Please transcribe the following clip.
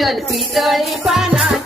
चल पीतळे पाना